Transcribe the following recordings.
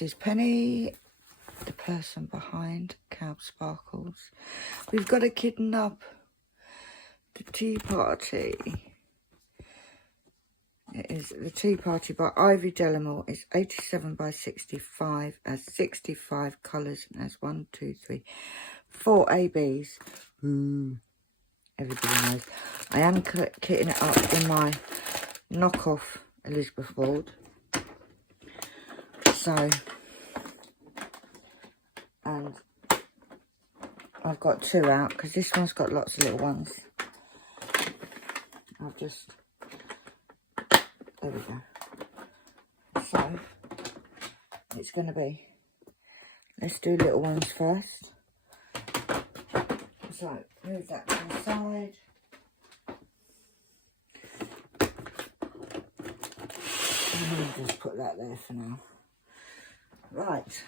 this is Penny, the person behind KALBS Sparkles. We've got a kitten up. The Tea Party. It is the Tea Party by Ivy Delamore. It's 87 by 65, has 65 colours, and has 1, 2, 3, 4 ABs. Everybody knows. I am kitting it up in my knockoff Elizabeth Ward. So, and I've got 2 out because this one's got lots of little ones. I've just, there we go. So, it's going to be, let's do little ones first. So, move that to the side. And I'll just put that there for now. Right.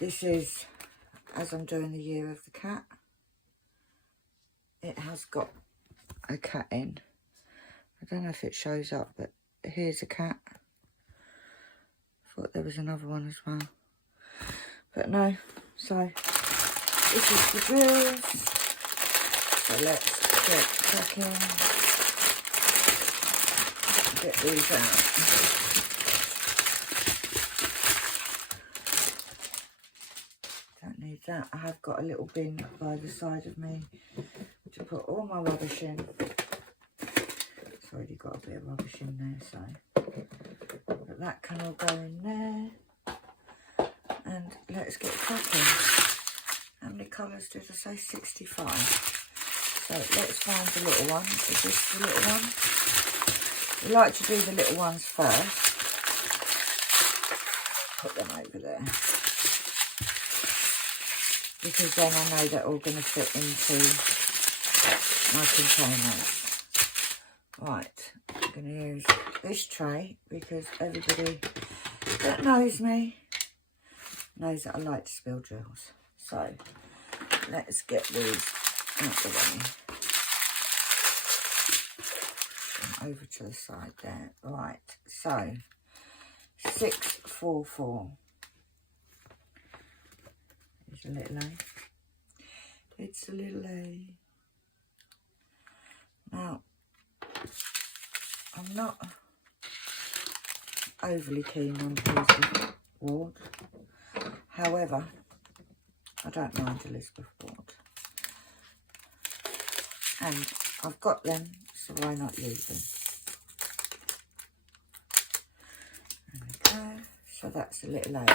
This is, as I'm doing the year of the cat, it has got a cat in. I don't know if it shows up, but here's a cat. Thought there was another one as well, but no. So this is the drills. So let's get cracking. Get these out. Don't need that. I have got a little bin by the side of me to put all my rubbish in. It's already got a bit of rubbish in there, so but that can all go in there. And let's get cracking. How many colours did I say? 65. So let's find the little one. Is this the little one? We like to do the little ones first. Put them over there, because then I know they're all going to fit into my containers. Right, I'm going to use this tray because everybody that knows me knows that I like to spill drills. So let's get these out the way. And over to the side there. Right, so 644. There's a little A. It's a little A. Now, I'm not overly keen on Elizabeth Ward. However, I don't mind Elizabeth Ward. And I've got them, so why not use them? There we go. So that's a little A.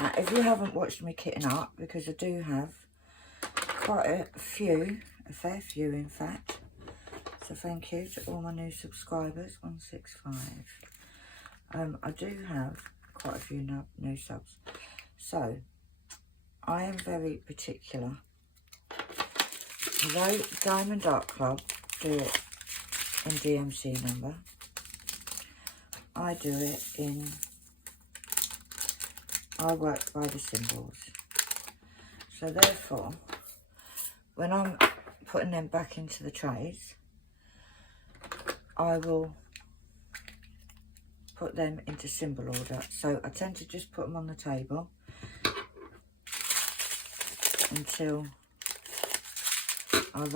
Now, if you haven't watched me kitting up, because I do have quite a fair few in fact. So thank you to all my new subscribers, 165. I do have quite a few new subs. So, I am very particular. Although Diamond Art Club do it in DMC number, I do it in, I work by the symbols. So therefore, when I'm putting them back into the trays, I will put them into symbol order. So I tend to just put them on the table until I've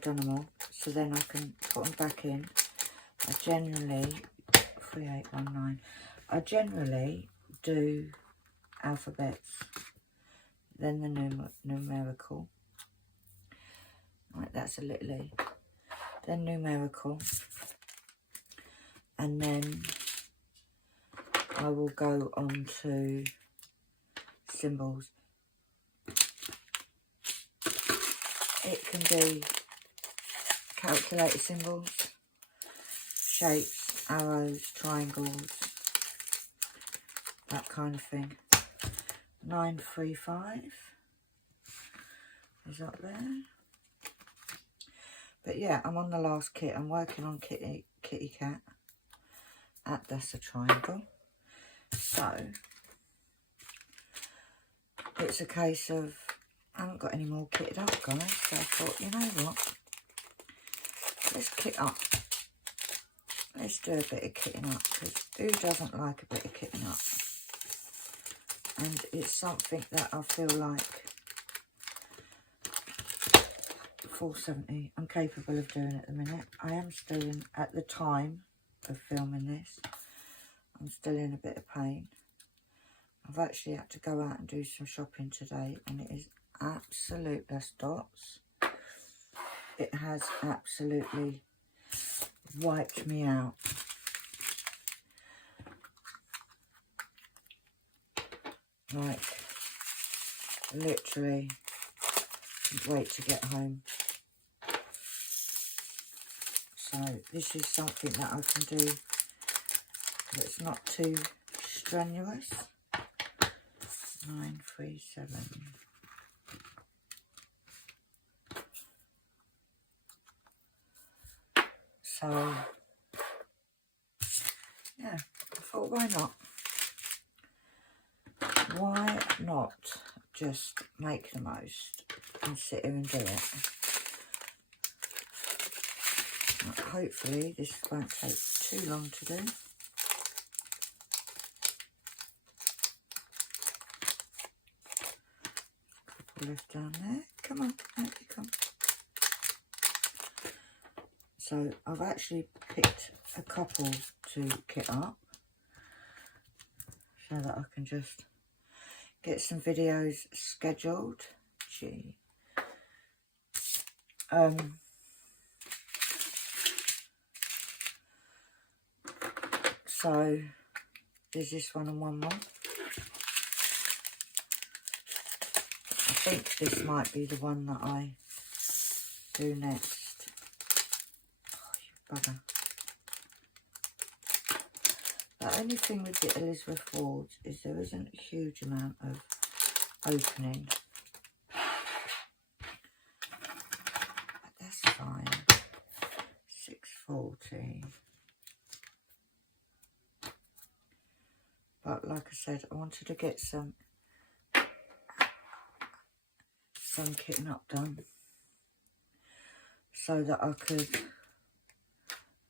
done them all. So then I can put them back in. I generally 3819. I generally do alphabets, then the numerical. Right, that's a little E. Then numerical, and then I will go on to symbols. It can be calculator symbols, shapes, arrows, triangles, that kind of thing. 935 is up there. But yeah, I'm on the last kit. I'm working on Kitty Cat. That's a triangle. So it's a case of, I haven't got any more kitted up, guys. So I thought, you know what? Let's kit up Let's do a bit of kitting up, because who doesn't like a bit of kitting up? And it's something that I feel like 470 I'm capable of doing at the minute. I am still in, at the time of filming this, I'm still in a bit of pain. I've actually had to go out and do some shopping today, and it is absolute, that's dots. It has absolutely wiped me out. Like, literally, wait to get home. So this is something that I can do that's not too strenuous. 937. So yeah, I thought, why not? Why not just make the most and sit here and do it? Hopefully this won't take too long to do. Couple left down there. Come on, out you come. So I've actually picked a couple to kit up so that I can just get some videos scheduled. Gee. So there's this one and one more. I think this might be the one that I do next. Oh, you bugger. The only thing with the Elizabeth Wards is there isn't a huge amount of opening. But that's fine. 640. But like I said, I wanted to get some kitting up done so that I could,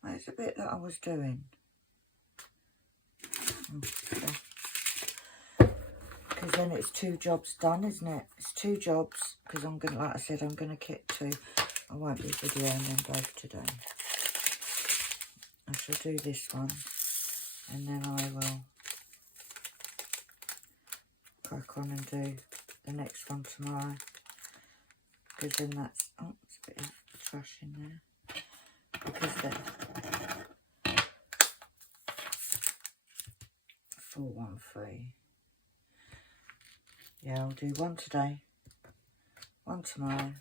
it's a bit that I was doing. Because then it's 2 jobs done, isn't it? It's 2 jobs, because I'm going to, like I said, I'm going to kit 2. I won't be videoing them both today. I shall do this one, and then I will crack on and do the next one tomorrow, because then that's, oh, there's a bit of trash in there, because they're 413. Yeah, I'll do one today, one tomorrow,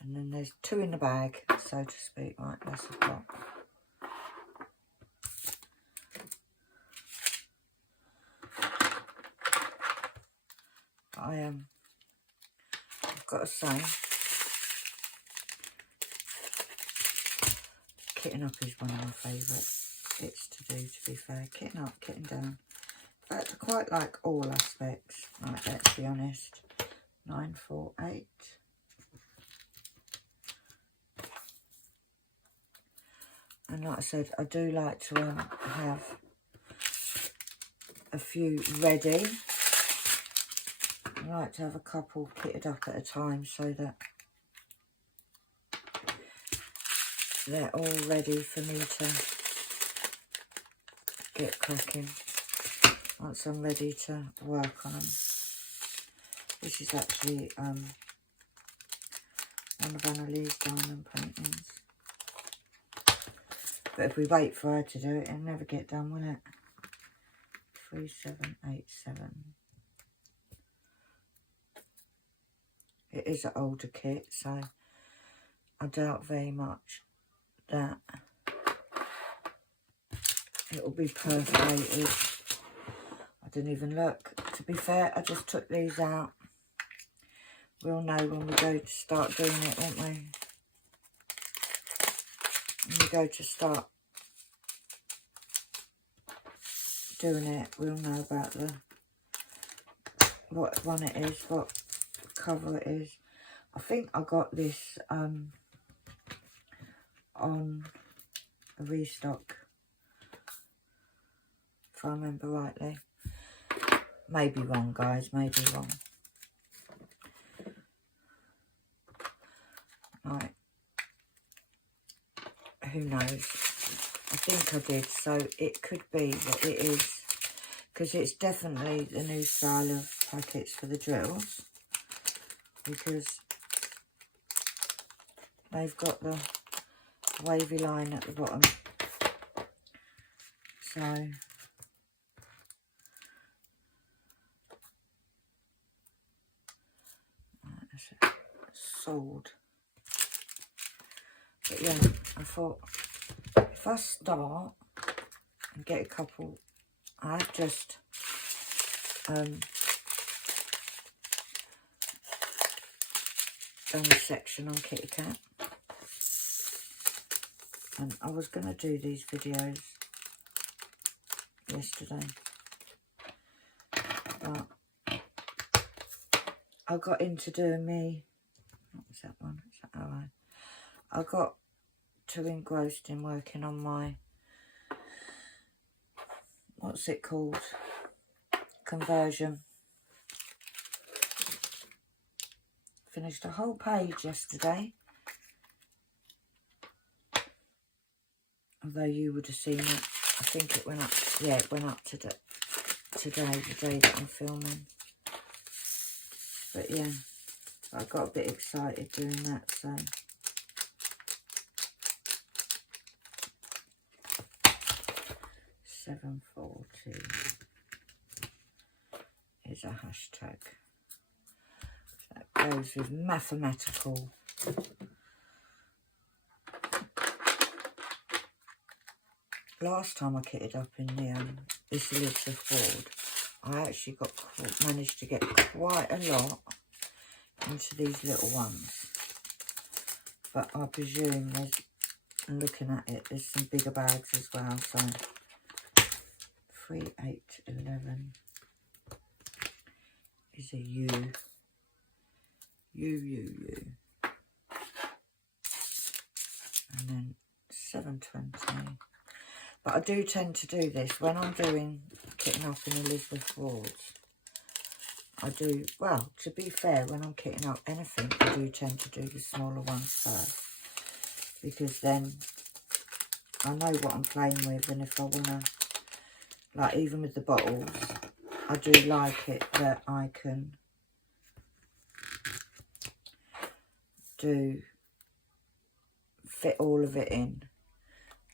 and then there's 2 in the bag, so to speak. Right, that's a pot. I've got to say, kitting up is one of my favourite bits to do, to be fair. Kitting up, kitting down. In fact, I quite like all aspects. Right, let's be honest. 948. And like I said, I do like to have a few ready. I like to have a couple kitted up at a time so that they're all ready for me to get cracking once I'm ready to work on them. This is actually one of Annalee's diamond paintings. But if we wait for her to do it, it'll never get done, will it? 3787. It is an older kit, so I doubt very much that it will be perforated. I didn't even look. To be fair, I just took these out. We'll know when we go to start doing it, won't we? When we go to start doing it, we'll know about what one it is, what cover it is. I think I got this on a restock, if I remember rightly. Maybe wrong, guys, maybe wrong. Right. Who knows? I think I did, so it could be that it is, because it's definitely the new style of packets for the drills, because they've got the wavy line at the bottom. So that's it. Sold. But yeah, I thought if I start and get a couple, I've just done a section on Kitty Cat, and I was going to do these videos yesterday, but I got into doing me, what was that one? Is that alright? I got too engrossed in working on my, what's it called, conversion. Finished a whole page yesterday, although you would have seen it. I think it went up, yeah, it went up today, the day that I'm filming. But yeah, I got a bit excited doing that, so. $7.40 is a hashtag. That goes with mathematical. Last time I kitted up in this Elizabeth board, I actually managed to get quite a lot into these little ones. But I presume looking at it, there's some bigger bags as well. So 3, 8, 11 is a U. And then 7.20. But I do tend to do this when I'm doing kitting up in Elizabeth boards. I do, well, to be fair, when I'm kitting up anything, I do tend to do the smaller ones first, because then I know what I'm playing with, and if I want to, like even with the bottles, I do like it that I can fit all of it in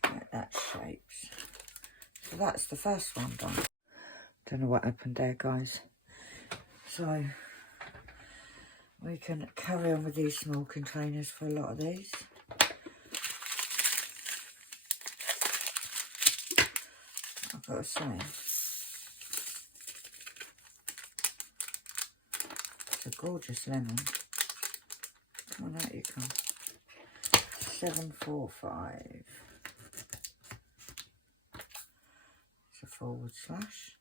like that shapes. So that's the first one done. Don't know what happened there, guys. So we can carry on with these small containers for a lot of these. I've got to say, it's a gorgeous lemon. Come on, out you come. 7.45. It's a forward slash.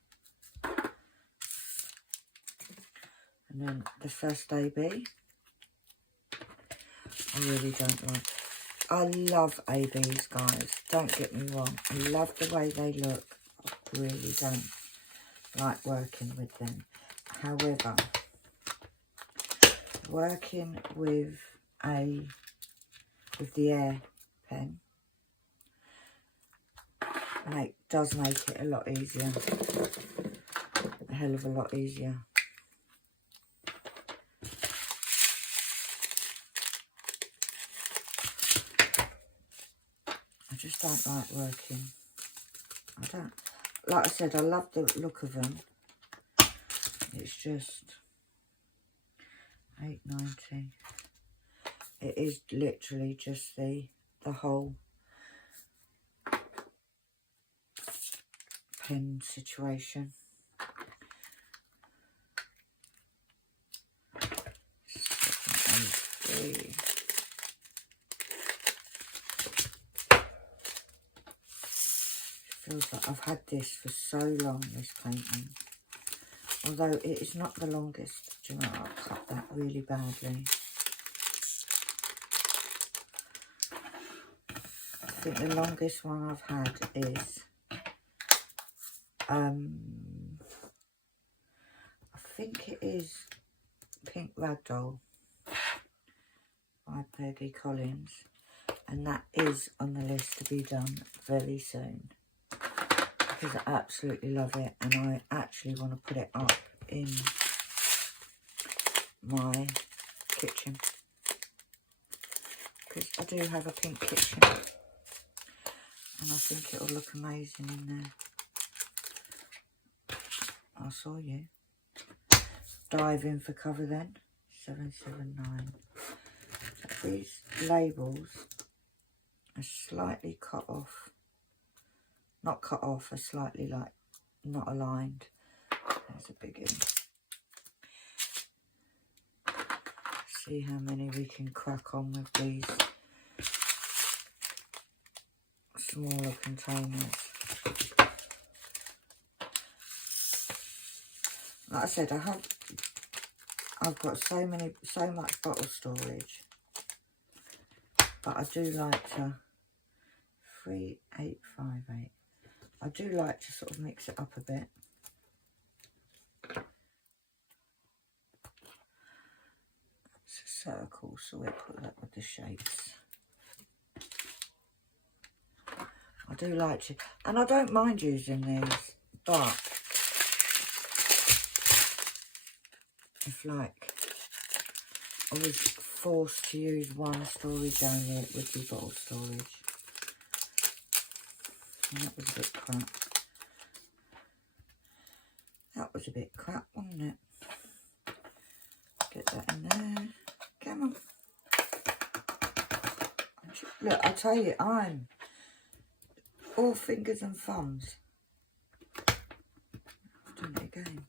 And then the first AB. I really don't like. I love ABs, guys. Don't get me wrong. I love the way they look. I really don't like working with them. However, working with the air pen does make it a lot easier. A hell of a lot easier. I just don't like working. I don't. Like I said, I love the look of them. It's just $8.90. It is literally just the whole pen situation. Feels like I've had this for so long, this painting. Although it is not the longest. Do you know, I cut that really badly. think the longest one I've had is, I think it is Pink Ragdoll by Peggy Collins, and that is on the list to be done very soon because I absolutely love it, and I actually want to put it up in my kitchen because I do have a pink kitchen and I think it'll look amazing in there. I saw you. Dive in for cover then. 779. These labels are slightly cut off. Not cut off, are slightly like not aligned. There's a big one. See how many we can crack on with these smaller containers. Like I said, I've got so much bottle storage, but I do like to 3858. I do like to sort of mix it up a bit. It's a circle, so we'll put that with the shapes. I do like to, and I don't mind using these, but if like I was forced to use one storage only, it would be bottle storage. And that was a bit crap. That was a bit crap, wasn't it? Get that in there. Come on. Look, I tell you, I'm all fingers and thumbs. I've done it again.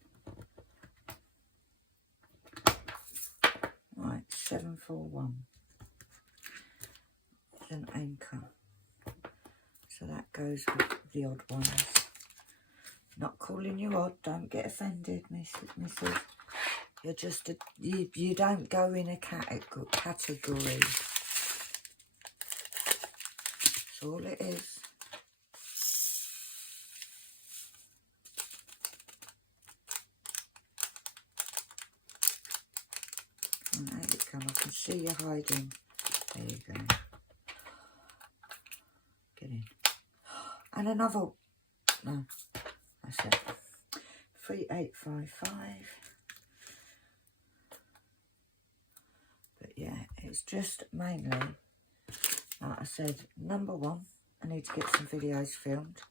Right, 741. It's an anchor. So that goes with the odd ones. Not calling you odd, don't get offended, Mrs. You're just a, you don't go in a category. That's all it is. And there you come, I can see you hiding. There you go. Get in. And another, no, that's it. 3855. But yeah, it's just mainly, like I said, number one, I need to get some videos filmed.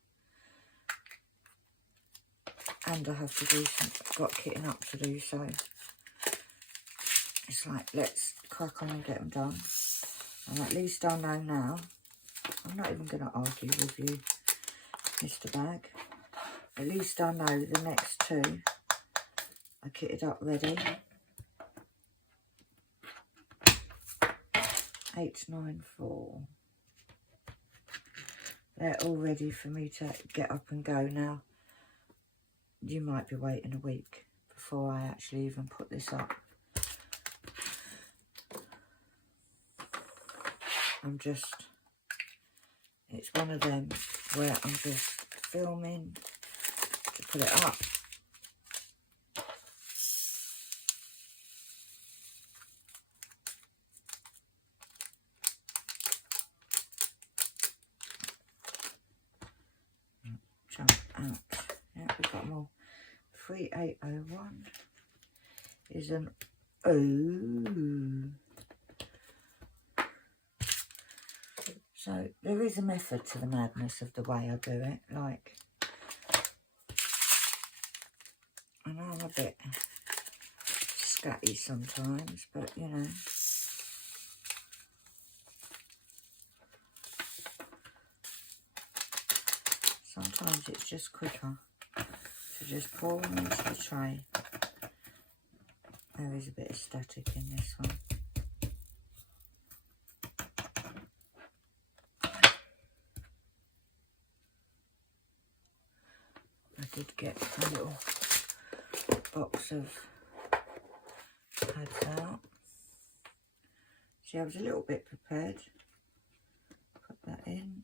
And I have to do some, got kitting up to do, so it's like, let's crack on and get them done. And at least I know now, I'm not even going to argue with you, Mr. Bag. At least I know the next two are kitted up ready. 894. They're all ready for me to get up and go now. You might be waiting a week before I actually even put this up. I'm just, it's one of them where I'm just filming to put it up. Jump out. Yeah, we've got more. 3801 is an ooh. So there is a method to the madness of the way I do it. Like, I know I'm a bit scatty sometimes, but you know. Sometimes it's just quicker to just pour them into the tray. There is a bit of static in this one. I did get a little box of pads out. See, I was a little bit prepared. Put that in.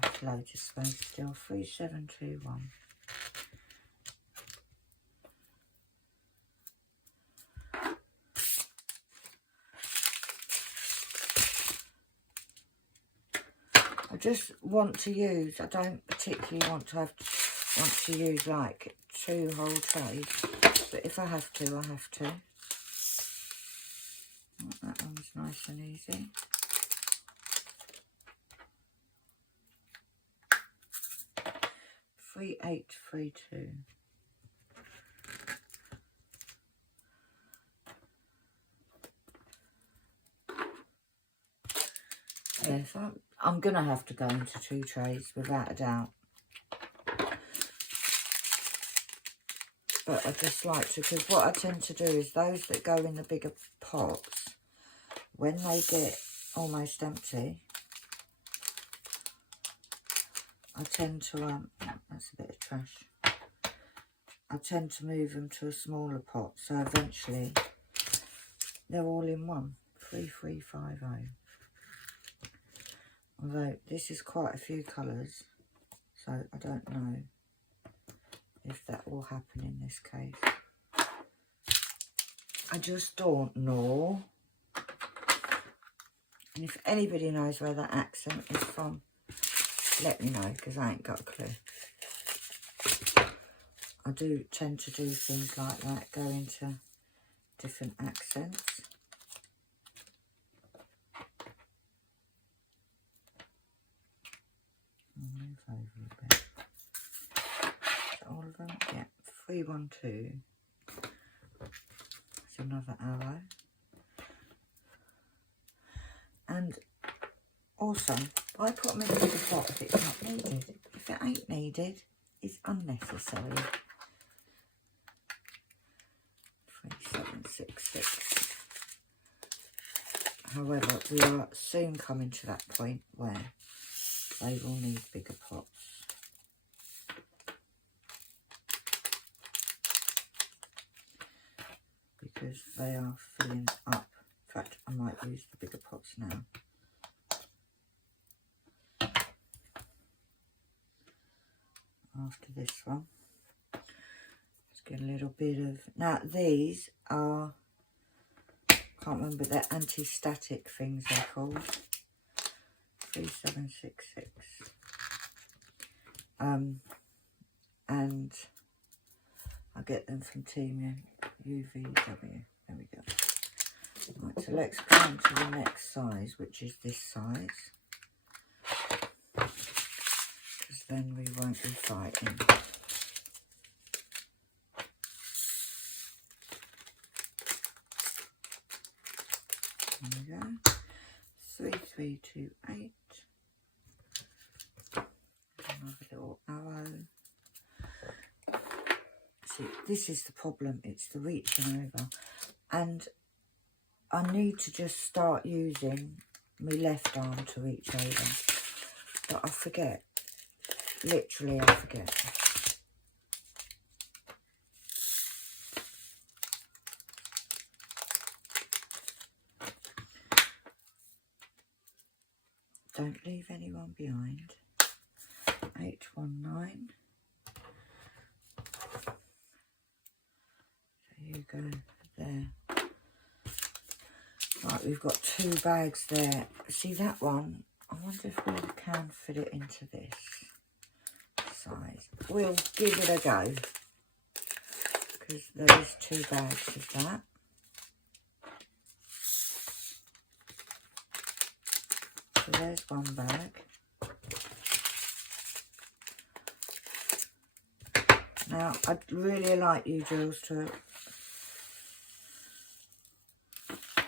There's loads of space still. 3721. I just want to use, I don't particularly want to use like 2 whole trays, but if I have to, I have to. Oh, that one's nice and easy. $3832. Yes, I'm going to have to go into 2 trays without a doubt. But I just like to, because what I tend to do is those that go in the bigger pots, when they get almost empty, I tend to, that's a bit of trash. I tend to move them to a smaller pot, so eventually they're all in one. 3350. Although this is quite a few colours, so I don't know if that will happen in this case. I just don't know. And if anybody knows where that accent is from, let me know, because I ain't got a clue. I do tend to do things like that, go into different accents. I'll move over a bit. Is all of them? Yeah, 312. That's another arrow. And also, why put them in the pot if it's not needed? If it ain't needed, it's unnecessary. 3766. However, we are soon coming to that point where they will need bigger pots. Because they are filling up. In fact, I might use the bigger pots now. After this one, let's get a little bit of, now these are, can't remember, they're anti-static things they're called. 3766. And I get them from Team UVW. There we go. Right, so let's go on to the next size, which is this size. Because then we won't be fighting. There we go. 3328. Another little arrow. See, this is the problem. It's the reaching over. And I need to just start using my left arm to reach over. But I forget. Literally, I forget. Don't leave anyone behind. 819. So you go there. Right, we've got 2 bags there. See that one? I wonder if we can fit it into this size. We'll give it a go. Because there is 2 bags of that. So there's one bag. Now, I'd really like you, Jules, to...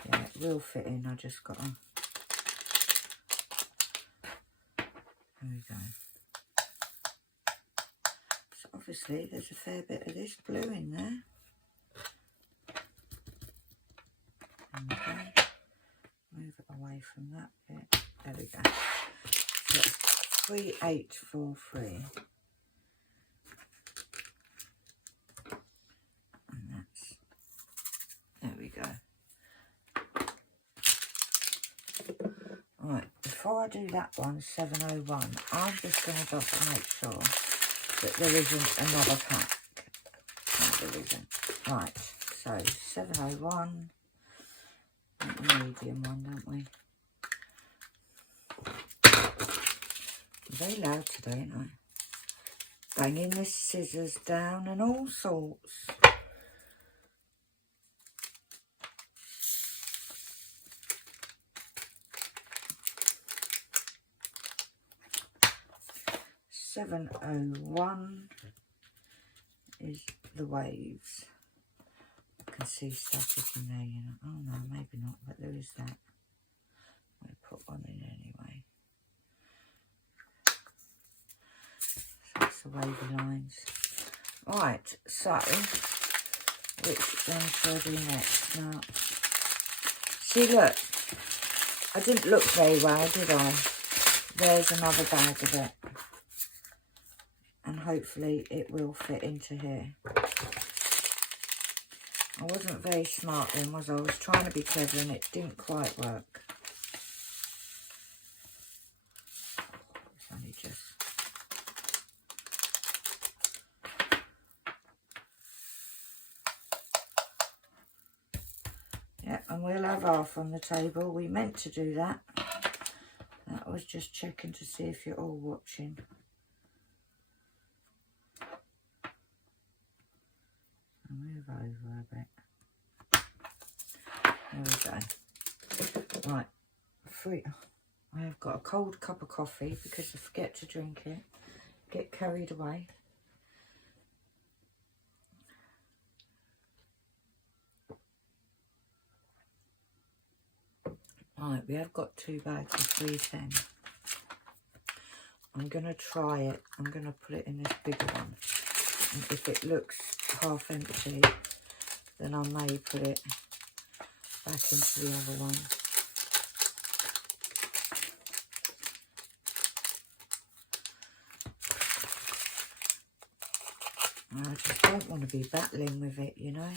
Yeah, it will fit in. I just got to... There we go. So obviously, there's a fair bit of this blue in there. Okay. Move it away from that bit. There we go. So 3843. And that's, there we go. Right, before I do that one, 701, I'm just going to double make sure that there isn't another pack. No, there isn't. Right, so 701, the medium one, don't we? I'm very loud today, aren't I? Banging the scissors down and all sorts. $701 is the waves. I can see static in there, you know. Oh no, maybe not, but there is that. I'm going to put one in anyway. So that's the wavy lines. Right, so which one shall I do next? Now, see, look, I didn't look very well, did I? There's another bag of it. And hopefully it will fit into here. I wasn't very smart then, was I? I was trying to be clever and it didn't quite work. It's only just... Yeah, and we'll have half on the table. We meant to do that. That was just checking to see if you're all watching. I'll move over a bit. There we go. Right, I have got a cold cup of coffee because I forget to drink it. Get carried away. Right, we have got 2 bags of 310. I'm going to try it. I'm going to put it in this bigger one. And if it looks half empty, then I may put it back into the other one. I just don't want to be battling with it, you know.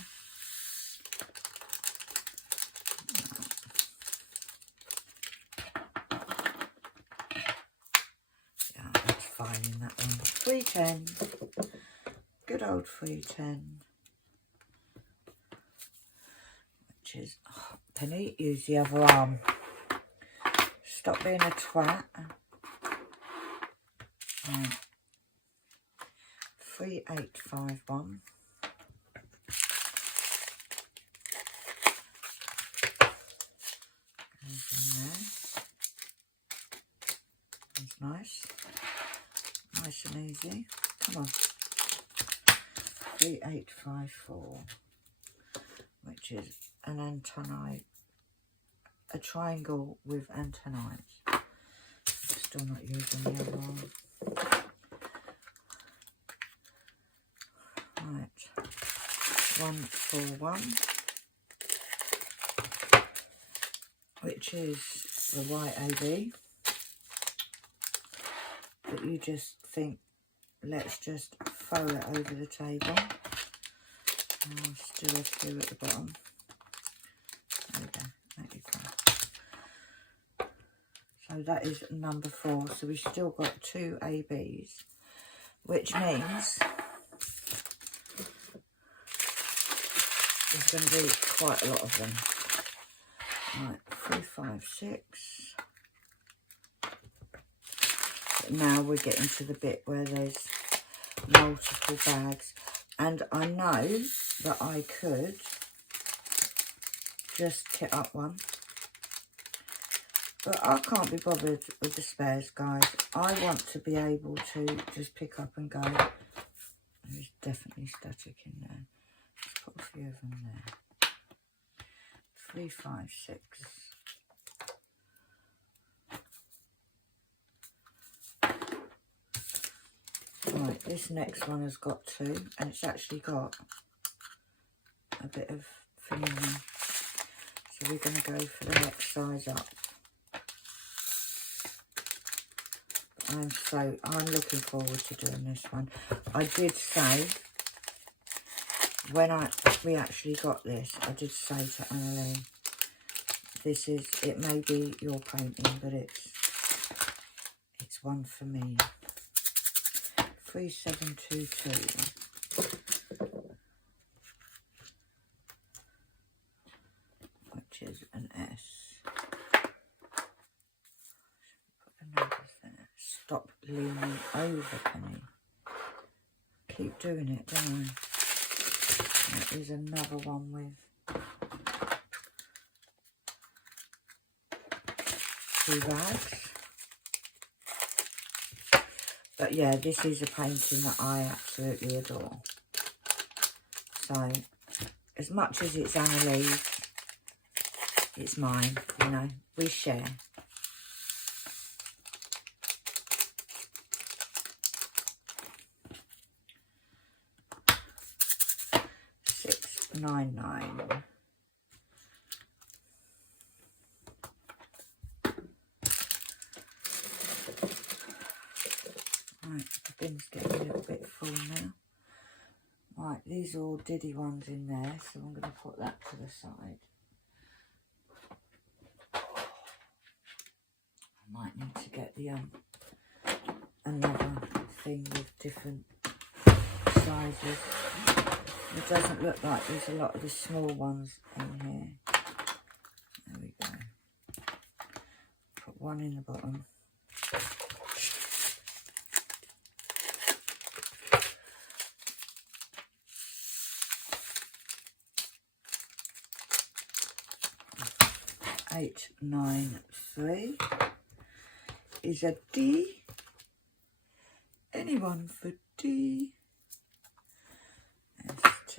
Yeah, that's fine in that one. 310. Good old 310. Which is, oh, Penny, use the other arm. Stop being a twat. 3851. Goes in there. That's nice. Nice and easy. Come on. 3854. Which is an antennae. A triangle with antennae. Still not using the other one. Right, 141, which is the white AB, but you just think, let's just throw it over the table. I'll still a few at the bottom. There we go, there you go. So that is number 4, so we've still got 2 ABs, which means there's going to be quite a lot of them. Right, 356. But now we're getting to the bit where there's multiple bags. And I know that I could just kit up one. But I can't be bothered with the spares, guys. I want to be able to just pick up and go. There's definitely static in there. Put a few of them there. 356. Right, this next one has got 2, and it's actually got a bit of thing in there. So we're going to go for the next size up. I'm looking forward to doing this one. I did say, when we actually got this, I did say to Annalie, it may be your painting, but it's That's one for me. 3722. Which is an S. Put the numbers there. Stop leaning over, Penny. Keep doing it, don't I? That is another one with 2 bags. But yeah, this is a painting that I absolutely adore. So, as much as it's Annalise, it's mine, you know, we share. $6.99. Right, the bin's getting a little bit full now. Right, these are all Diddy ones in there, so I'm going to put that to the side. I might need to get the another thing with different sizes. It doesn't look like there's a lot of the small ones in here. There we go. Put one in the bottom. $8.93 is a D. Anyone for D? ST.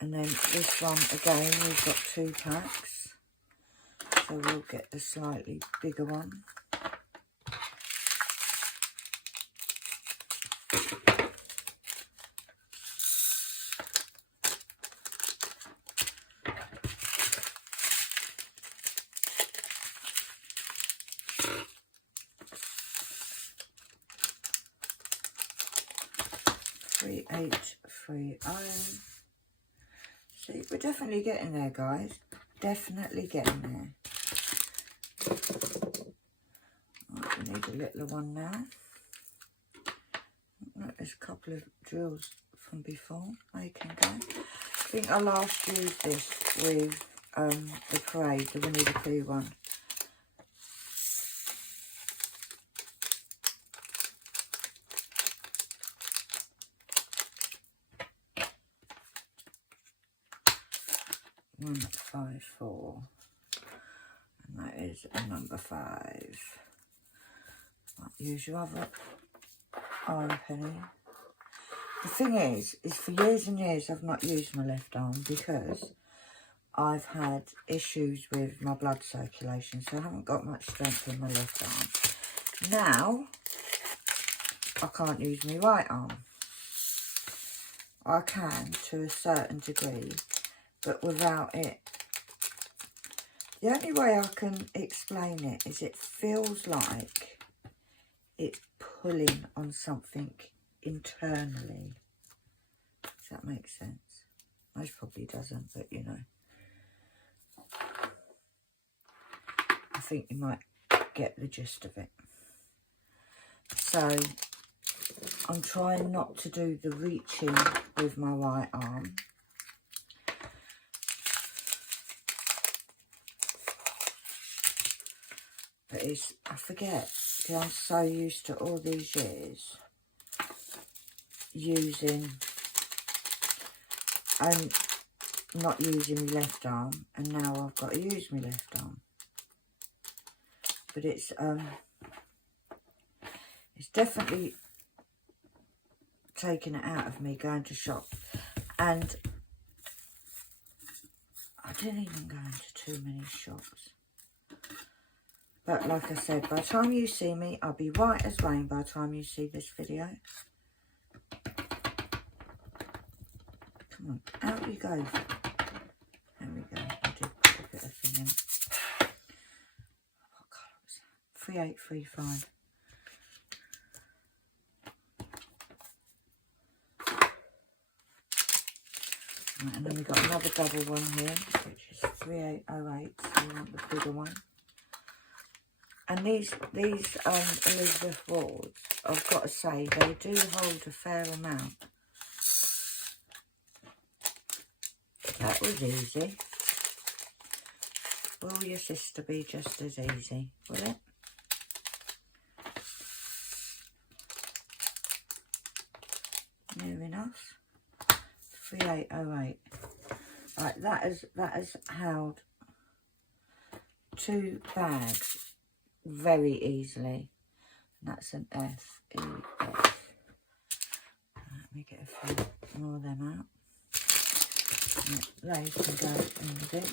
And then this one again, we've got 2 packs, so we'll get the slightly bigger one. $3830. See, we're definitely getting there, guys. Definitely getting there. Right, we need a littler one now. Look, there's a couple of drills from before. They can go. I think I last used this with the parade, the Winnie the Pooh one. $154, and that is a number 5. Right, use your other arm, Penny. The thing is for years and years I've not used my left arm because I've had issues with my blood circulation, so I haven't got much strength in my left arm. Now I can't use my right arm. I can to a certain degree, but without it. The only way I can explain it is it feels like it's pulling on something internally. Does that make sense? Most probably doesn't, but you know. I think you might get the gist of it. So, I'm trying not to do the reaching with my right arm. But it's, I forget, because I'm so used to all these years using, and not using my left arm, and now I've got to use my left arm. But it's definitely taking it out of me going to shop. And I didn't even go into too many shops. But like I said, by the time you see me, I'll be white as rain by the time you see this video. Come on, out you go. There we go. I did put a bit of thing in. What colour was that? 3835. Right, and then we've got another double one here, which is 3808, so we want the bigger one. And these Elizabeth Wards, I've got to say, they do hold a fair amount. That was easy. Will your sister be just as easy? Will it? Near enough. 3808. Right, that has held 2 bags very easily. And that's an FES. Let me get a few more of them out. They can go in the bin.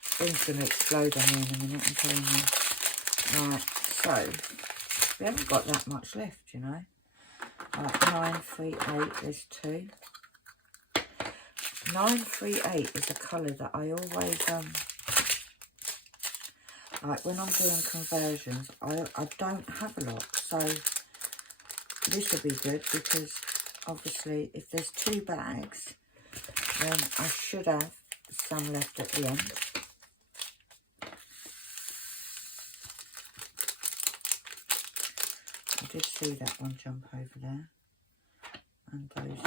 Things going to explode on me in a minute, I'm telling you. Right, so we haven't got that much left, you know. Right, 938, there's 2. 938 is a colour that I always like when I'm doing conversions. I don't have a lot, so this will be good because obviously if there's 2 bags, then I should have some left at the end. I did see that one jump over there. And those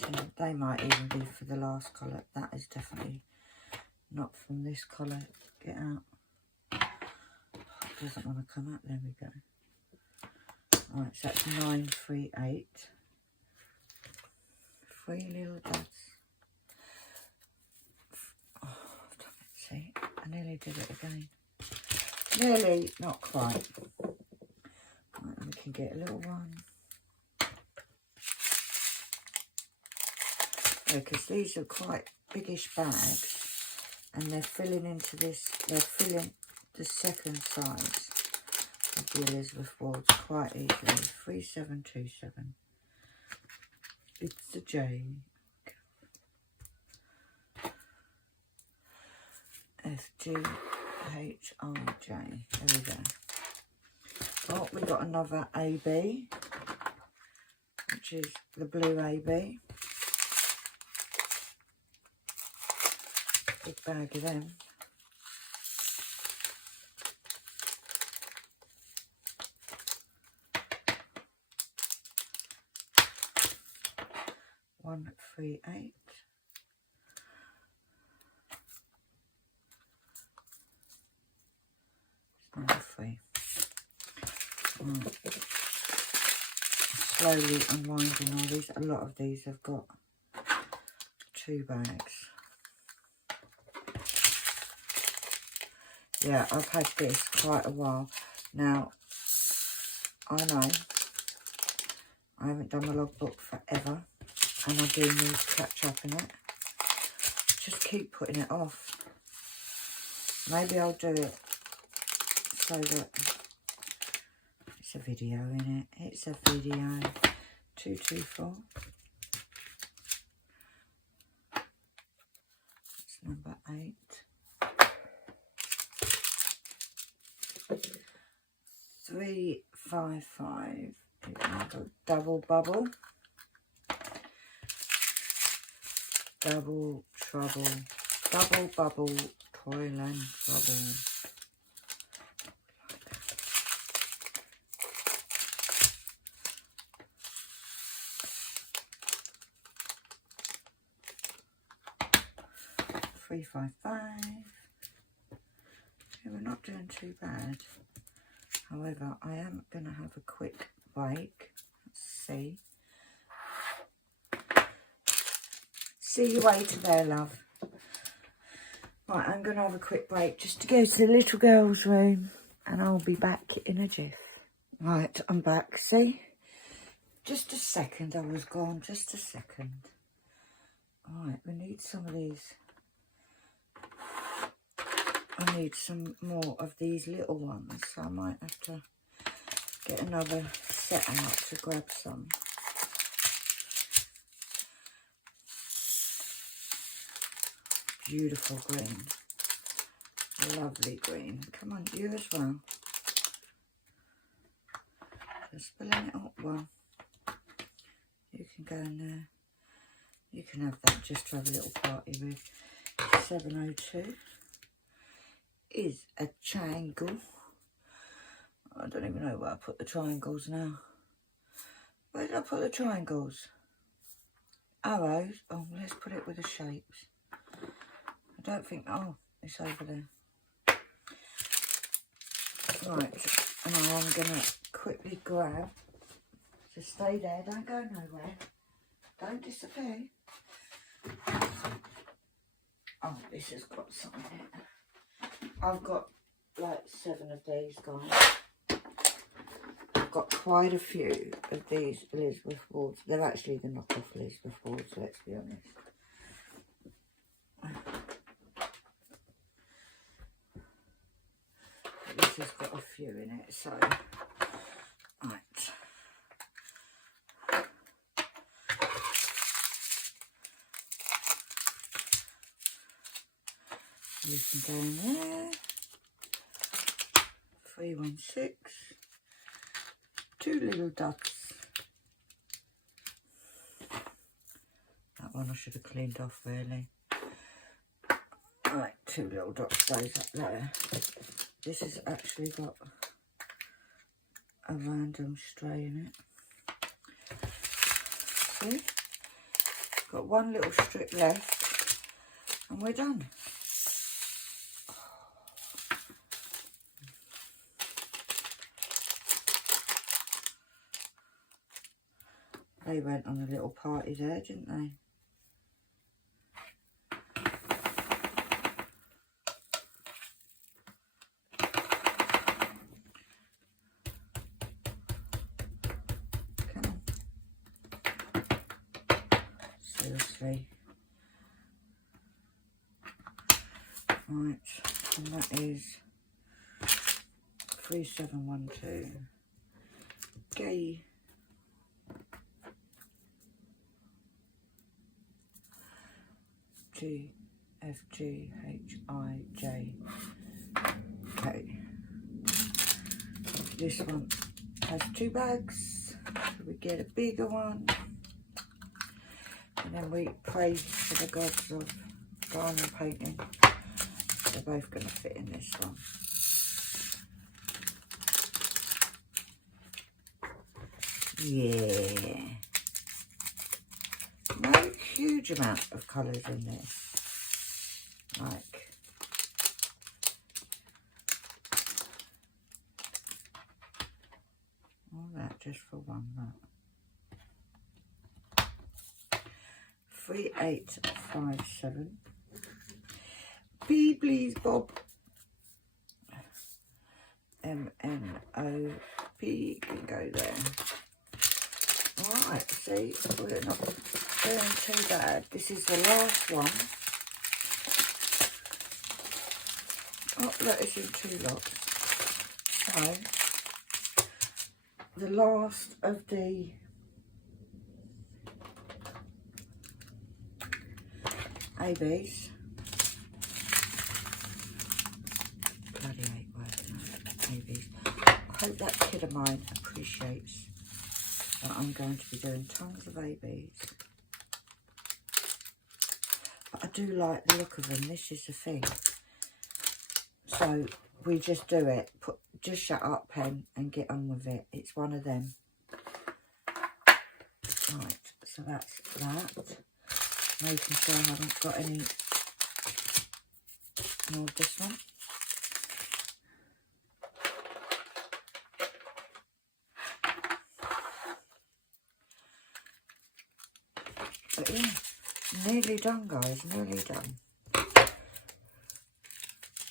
2, they might even be for the last colour. That is definitely not from this colour. Get out. It doesn't want to come out. There we go. Alright, so that's 938. 3 little dots. Oh, I've done it, see? I nearly did it again. Nearly, not quite. Right, and we can get a little one. Because these are quite biggish bags and they're filling into this, they're filling the second size of the Elizabeth Wards quite easily. 3727. It's the J. FGHRJ. There we go. Oh, we got another AB, which is the blue AB. Big bag of them. One, 3, 8. It's number 3. Right. Slowly unwinding all these. A lot of these have got 2 bags. Yeah, I've had this quite a while. Now, I know I haven't done my logbook forever and I do need to catch up in it. Just keep putting it off. Maybe I'll do it so that it's a video in it. It's a video. 224. It's number 8. 355. Double bubble. Double trouble. Double bubble. Toil and trouble. 355. Okay, we're not doing too bad. However, I am going to have a quick break. Let's see. See you later there, love. Right, I'm going to have a quick break just to go to the little girl's room and I'll be back in a jiff. Right, I'm back. See? Just a second, I was gone. Just a second. Alright, we need some of these. I need some more of these little ones, so I might have to get another set out to grab some. Beautiful green. Lovely green. Come on, you as well. Just spilling it up one. You can go in there. You can have that just to have a little party with. 702. is a triangle. I don't even know where I put the triangles now. Where did I put the triangles? Arrows. Oh, let's put it with the shapes. I don't think, oh, it's over there. Right, and I'm gonna quickly grab, just stay there, don't go nowhere, don't disappear. Oh, this has got something in it. I've got like 7 of these, guys. I've got quite a few of these Elizabeth boards. They're actually the knockoff Elizabeth boards, let's be honest. This has got a few in it, so right. You can go in there. 316. 2 little dots. That one I should have cleaned off really. Right, 2 little dots stays up there. This has actually got a random stray in it. See? Got 1 little strip left and we're done. They went on a little party there, didn't they? Seriously. Right, and that is 3712. Gay. G F G H I J K. This one has 2 bags, so we get a bigger one, and then we pray for the gods of diamond painting. They're both going to fit in this one. Yeah. No huge amount of colours in this. Like, all that just for one, that. 3857. P please, Bob. MNOP can go there. Alright, see, we're not doing too bad. This is the last one. Oh, look, it's in 2 lots. So, the last of the ABs. Bloody hate working on ABs. I hope that kid of mine appreciates that I'm going to be doing tons of ABs. But I do like the look of them. This is the thing. So we just do it. Just shut up, pen, and get on with it. It's one of them. Right, so that's that. Making sure I haven't got any more of this one. But yeah, nearly done, guys, nearly done.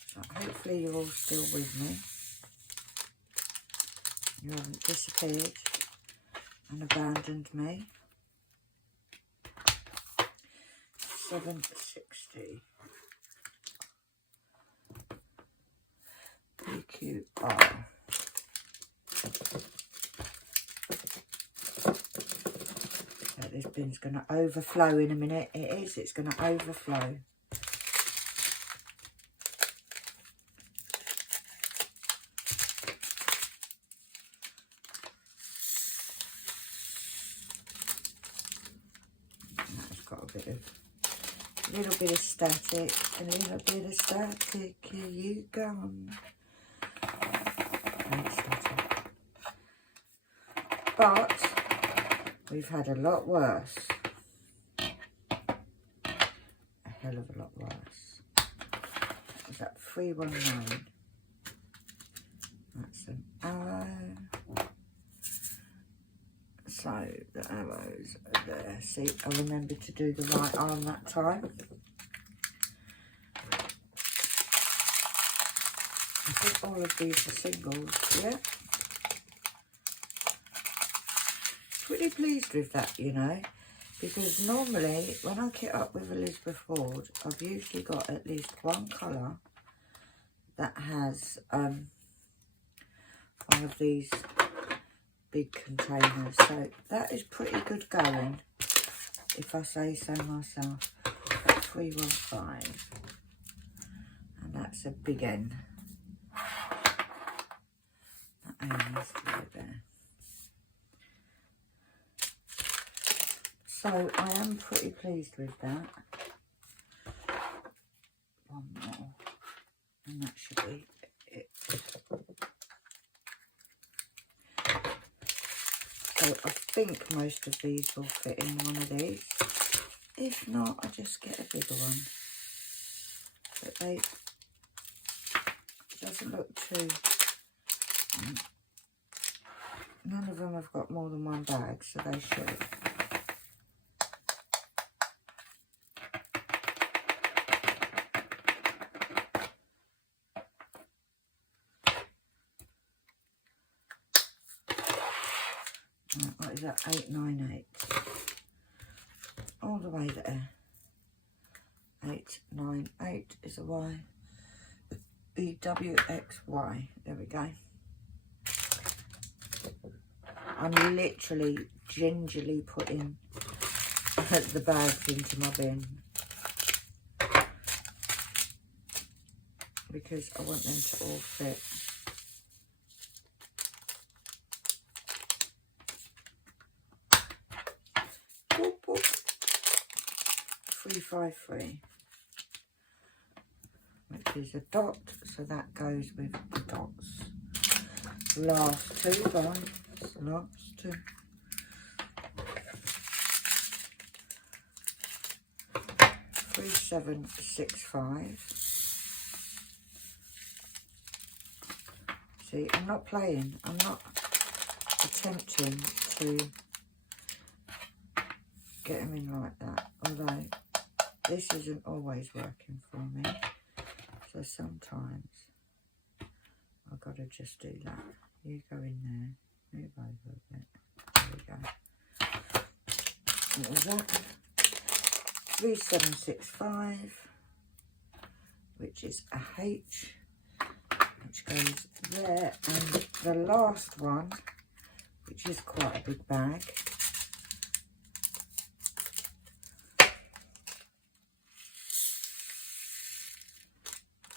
So hopefully you're all still with me. You haven't disappeared and abandoned me. 760. PQR. So this bin's going to overflow in a minute. It is. It's going to overflow. That's got a bit of A little bit of static, a little bit of static, here you come. But we've had a lot worse. A hell of a lot worse. Was that 319? That's an arrow. So the arrows are there. See, I remembered to do the right arm that time. I think all of these are singles, yeah. Pretty pleased with that, you know, because normally when I kit up with Elizabeth Ward, I've usually got at least one colour that has one of these big containers. So that is pretty good going, if I say so myself. 315, and that's a big N. That aim is to go there. So I am pretty pleased with that. One more, and that should be it. So I think most of these will fit in one of these. If not, I just get a bigger one. But they, it doesn't look too... None of them have got more than one bag, so they should. Right, what is that? 898. All the way there. 898 is a Y. BWXY. There we go. I'm literally gingerly putting the bags into my bin because I want them to all fit. Boop, boop. 353, which is a dot, so that goes with the dots. Last two lines, last two. Three, 7, 6, 5. See, I'm not playing. I'm not attempting to get them in like that. Although this isn't always working for me, so sometimes I've got to just do that. You go in there, move over a bit. There we go. What was that? 3765, which is a H, which goes there, and the last one, which is quite a big bag,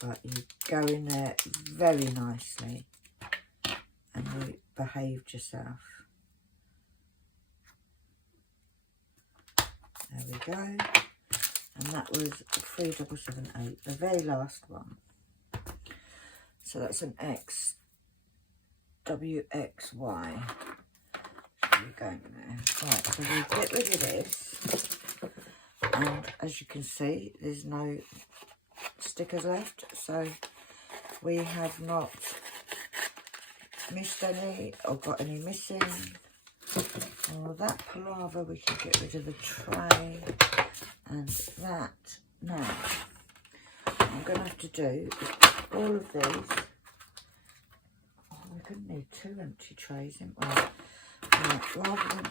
but you go in there very nicely and you behaved yourself. There we go. And that was 3778, the very last one. So that's an X, WXY. So you go in there. Right, so we get rid of this. And as you can see, there's no stickers left. So we have not missed any or got any missing. Or that palaver, we can get rid of the tray. And that, now, I'm going to have to do all of these. Oh, we're going to need 2 empty trays, aren't we? Right, rather than,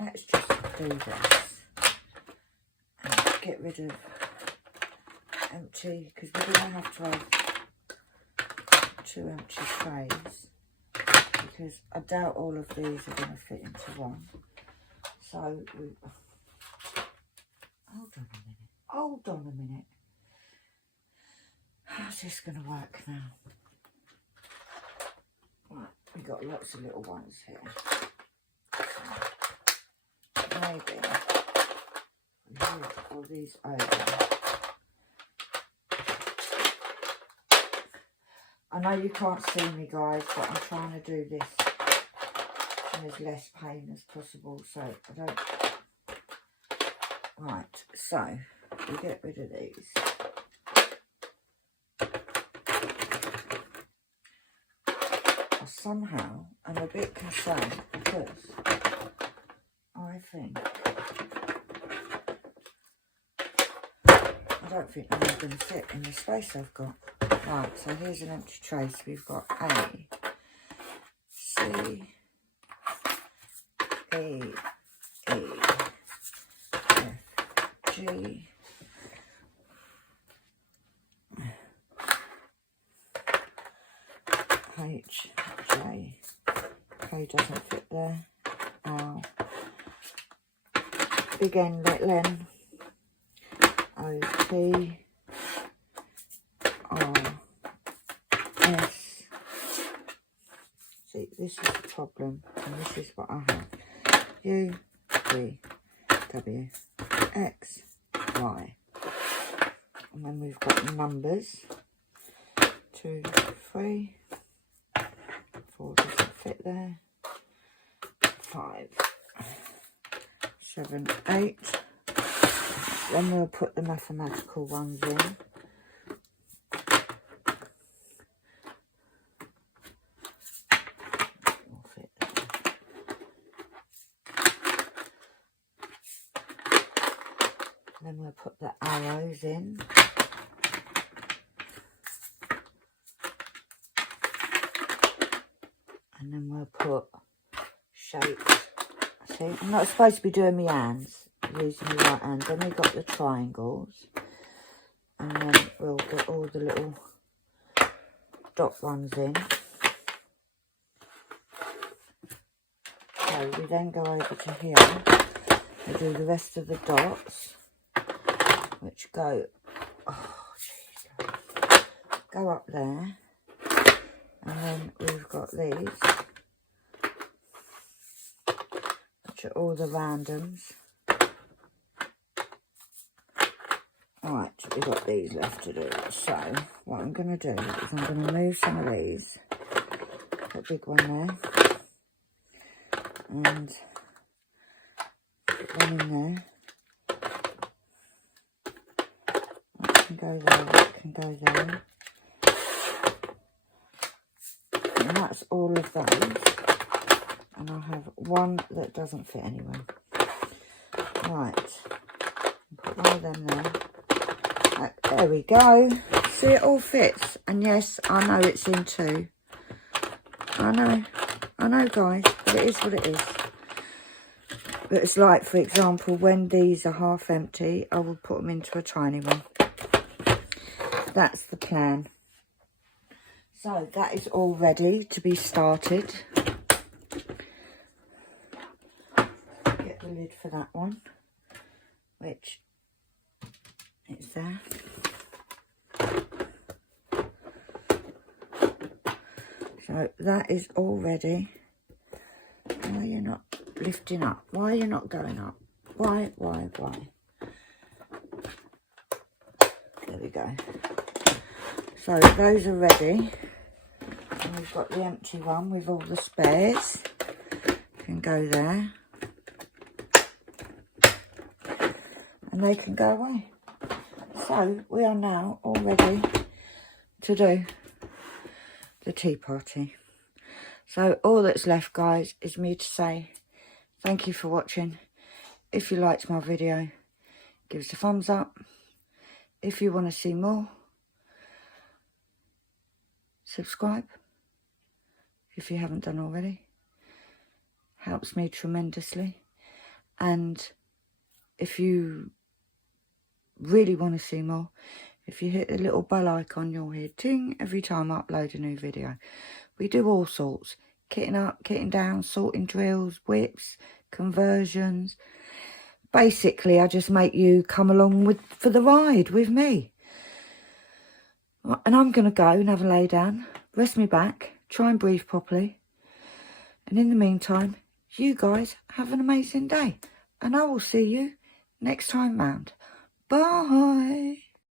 let's just do this. And get rid of empty, because we're going to have 2 empty trays. Because I doubt all of these are going to fit into one. So, hold on a minute. How's this going to work now? Right, we've got lots of little ones here. So, maybe move all these over. I know you can't see me, guys, but I'm trying to do this in as less pain as possible, so I don't... Right, so we get rid of these. I somehow am a bit concerned because I don't think I'm going to fit in the space I've got. Right, so here's an empty tray. So we've got A, C, E, F, G, H, J, K doesn't fit there, L, big N, little n, O, P, R, S. See, this is the problem, and this is what I have. U, V, W, X, Y. And then we've got numbers. 2, 3, 4 doesn't fit there. 5, 7, 8. Then we'll put the mathematical ones in. Then we'll put the arrows in. And then we'll put shapes. See, I'm not supposed to be doing my hands, using my right hand. Then we've got the triangles. And then we'll get all the little dot ones in. So we then go over to here. We do the rest of the dots, which go, oh jeez, go up there, and then we've got these, which are all the randoms. Right, we've got these left to do. So what I'm going to do is I'm going to move some of these, that big one there, and one in there. That can go there, that can go there. And that's all of those. And I have one that doesn't fit anywhere. Right. Put one of them there. Right, there we go. See, it all fits. And yes, I know it's in two. I know guys, but it is what it is. But it's like, for example, when these are half empty, I will put them into a tiny one. That's the plan. So that is all ready to be started. Get the lid for that one, which is there. So that is all ready. Why are you not lifting up? Why are you not going up? Why? There we go. So those are ready. And we've got the empty one with all the spares. Can go there. And they can go away. So we are now all ready to do the tea party. So all that's left, guys, is me to say thank you for watching. If you liked my video, give us a thumbs up. If you want to see more, subscribe if you haven't done already. Helps me tremendously. And if you really want to see more, if you hit the little bell icon, you'll hear ting every time I upload a new video. We do all sorts. Kitting up, kitting down, sorting drills, whips, conversions. Basically, I just make you come along for the ride with me. And I'm going to go and have a lay down, rest me back, try and breathe properly. And in the meantime, you guys have an amazing day. and I will see you next time round. Bye.